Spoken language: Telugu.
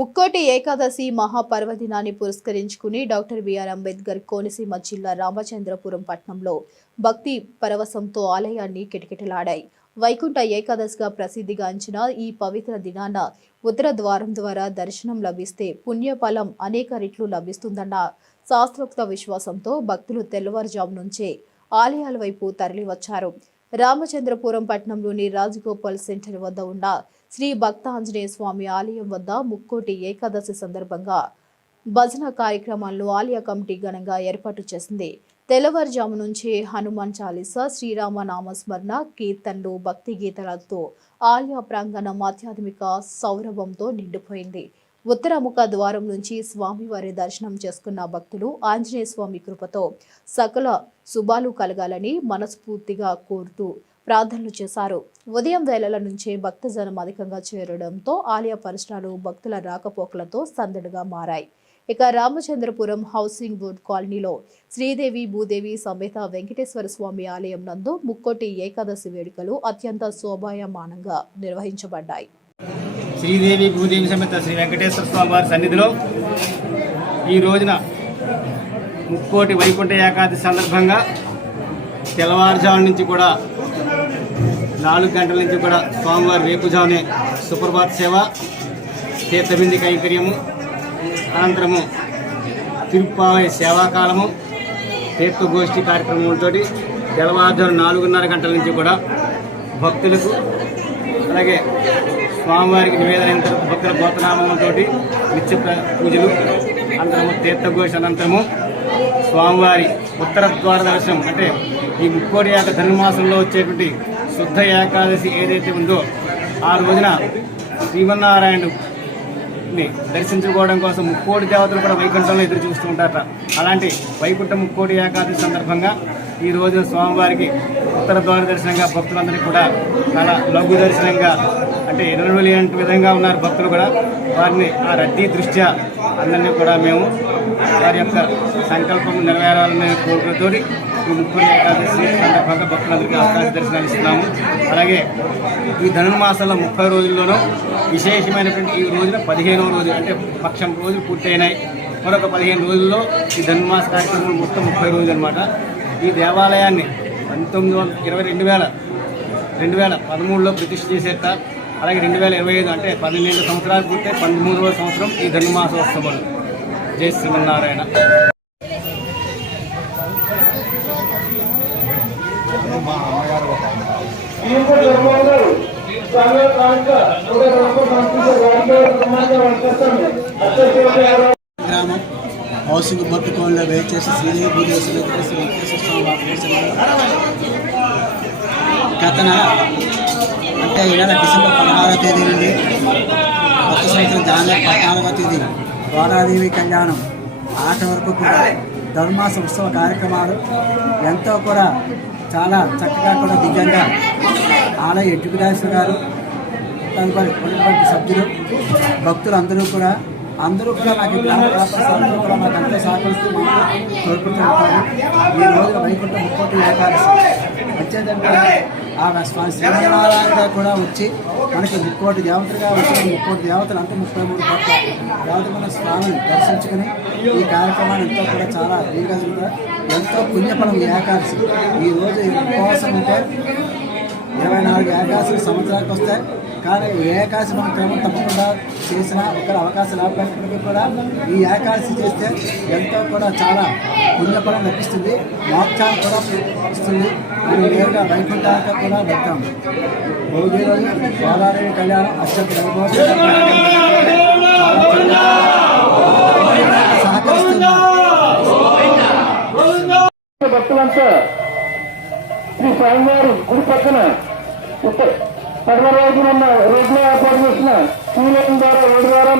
ముక్కోటి ఏకాదశి మహాపర్వదినాన్ని పురస్కరించుకుని డాక్టర్ బిఆర్ అంబేద్కర్ కోనసీమ జిల్లా రామచంద్రపురం పట్టణంలో భక్తి పరవశంతో ఆలయాన్ని కిటకిటలాడాయి. వైకుంఠ ఏకాదశిగా ప్రసిద్ధిగాంచిన ఈ పవిత్ర దినాన ఉత్తర ద్వారం ద్వారా దర్శనం లభిస్తే పుణ్యఫలం అనేక రెట్లు లభిస్తుందన్న శాస్త్రోక్త విశ్వాసంతో భక్తులు తెల్లవారుజాము నుంచే ఆలయాల వైపు తరలివచ్చారు. రామచంద్రపురం పట్టణంలోని రాజగోపాల్ సెంటర్ వద్ద ఉన్న శ్రీ భక్త ఆంజనేయ స్వామి ఆలయం వద్ద ముక్కోటి ఏకాదశి సందర్భంగా భజన కార్యక్రమాలను ఆలయ కమిటీ ఘనంగా ఏర్పాటు చేసింది. తెల్లవారుజాము నుంచి హనుమాన్ చాలీసా, శ్రీరామ నామస్మరణ, కీర్తనలు, భక్తి గీతాలతో ఆలయ ప్రాంగణం ఆధ్యాత్మిక సౌరభంతో నిండిపోయింది. ఉత్తరముఖ ద్వారం నుంచి స్వామివారి దర్శనం చేసుకున్న భక్తులు ఆంజనేయ స్వామి కృపతో సకల శుభాలు కలగాలని మనస్ఫూర్తిగా కోరుతూ ప్రార్థనలు చేశారు. ఉదయం వేళల నుంచే భక్తజనం అధికంగా చేరడంతో ఆలయ పరిసరాలు భక్తుల రాకపోకలతో సందడిగా మారాయి. ఇక రామచంద్రపురం హౌసింగ్ బోర్డ్ కాలనీలో శ్రీదేవి భూదేవి సమేత వెంకటేశ్వర స్వామి ఆలయం నందు ముక్కోటి ఏకాదశి వేడుకలు అత్యంత శోభాయమానంగా నిర్వహించబడ్డాయి. శ్రీదేవి భూదేవి సమేత శ్రీ వెంకటేశ్వర స్వామి వారి సన్నిధిలో ఈ రోజున ముక్కోటి వైకుంఠ ఏకాదశి సందర్భంగా తెల్లవారుజాము నుంచి కూడా 4 గంటల నుంచి కూడా స్వామివారి రేపుజామునే సుప్రభాత సేవ, తీర్థబింది కైంకర్యము, అనంతరము తిరుప్పావై సేవాకాలము, తీర్థగోష్ఠి కార్యక్రమంతో తెల్లవారుజాము 4:30 గంటల నుంచి కూడా భక్తులకు అలాగే స్వామివారికి నివేదన అయిన తర్వాత భక్తుల గోత్రనామంతో నిత్య పూజలు, అనంతరము తీర్థగోష్ఠి, అనంతరము స్వామివారి ఉత్తర ద్వార దర్శనం. అంటే ఈ ముక్కోటి ధనుర్మాసంలో వచ్చేటువంటి శుద్ధ ఏకాదశి ఏదైతే ఉందో ఆ రోజున శ్రీమన్నారాయణుని దర్శించుకోవడం కోసం ముక్కోటి దేవతలు కూడా వైకుంఠంలో ఎదురు చూస్తూ ఉంటారట. అలాంటి వైకుంఠ ముక్కోటి ఏకాదశి సందర్భంగా ఈ రోజు స్వామివారికి ఉత్తర ద్వార దర్శనంగా భక్తులందరికీ కూడా చాలా లఘు దర్శనంగా అంటే ఎనలేని విధంగా ఉన్నారు భక్తులు కూడా. వారిని ఆ రద్దీ దృష్ట్యా అందరినీ కూడా మేము వారి యొక్క సంకల్పం నెరవేరాలనే కోరికతో ఈ ముక్కోటి ఏకాదశి సందర్భంగా భక్తులందరికీ అవకాశ దర్శనాలు ఇస్తున్నాము. అలాగే ఈ ధనుర్మాసంలో 30 రోజుల్లోనూ విశేషమైనటువంటి ఈ రోజున 15వ రోజు అంటే పక్షం రోజులు పూర్తయినాయి. మరొక 15 రోజుల్లో ఈ ధనుర్మాస కార్యక్రమం మొత్తం 30 రోజులు అనమాట. ఈ దేవాలయాన్ని 2013లో ప్రతిష్ఠ చేసేట. అలాగే 2025 అంటే 12 సంవత్సరాలు పూర్తయి 13వ సంవత్సరం ఈ ధనుర్మాసోత్సవాలు. జై శ్రీమన్నారాయణ. గ్రామం హౌసింగ్ బోర్డు కాలనీలో వెయిట్ చేసి శ్రీదేవి భూదేవి వెంకటేశ్వర స్వామి గత నెల అంటే ఈ నెల డిసెంబర్ 16వ తేదీ నుండి కొత్త సంవత్సరం జనవరి 14వ తేదీ గోదాదేవి కళ్యాణం 8 వరకు కూడా ధనుర్మాస ఉత్సవ కార్యక్రమాలు ఎంతో కూడా చాలా చక్కగా కూడా దివ్యంగా ఆలయ ఎడ్యుకేటర్ గారు తదుపరి ఉన్నటువంటి సభ్యులు భక్తులు అందరూ కూడా నాకు గ్రామ అందరూ కూడా నాకు అంతా సహకరిస్తూ తోడ్పడుతూ ఉంటారు. ఈ రోజున వైకుంఠ ముక్కోటి ఏకాదశి వచ్చేదంటే ఆ శ్రీనారాయణ కూడా వచ్చి మనకి ముక్కోటి దేవతలుగా వచ్చిన ముక్కోటి దేవతలు అంటే 33 కోట్ల దేవతల స్వామిని దర్శించుకుని ఈ కార్యక్రమాన్ని ఎంతో కూడా చాలా వీలుగా ఎంతో పుణ్యఫలం ఏకాదశి. ఈ రోజు ఉపవాసం ఉంటే 24 ఏకాదశి సంవత్సరానికి వస్తాయి. కానీ ఏకాదశి మనం క్రమం తప్పకుండా చేసిన ఒకరి అవకాశం లేకపోయినప్పటికీ కూడా ఈ ఏకాదశి చేస్తే ఎంతో కూడా చాలా పుణ్యఫలం లభిస్తుంది, మోక్షాన్ని కూడా ఇస్తుంది. మనం నేరుగా వైకుంఠానికి కూడా వెళ్తాం. భోగి రోజు గోదాదేవి కళ్యాణం అత్యంత సహకరిస్తున్నారు. భక్తులంతా శ్రీ స్వామివారి గుడి పక్కన 10 రోజులున్న రోడ్లో ఏర్పాటు చేసిన క్యూ లైన్ ద్వారా రోడ్డు ద్వారా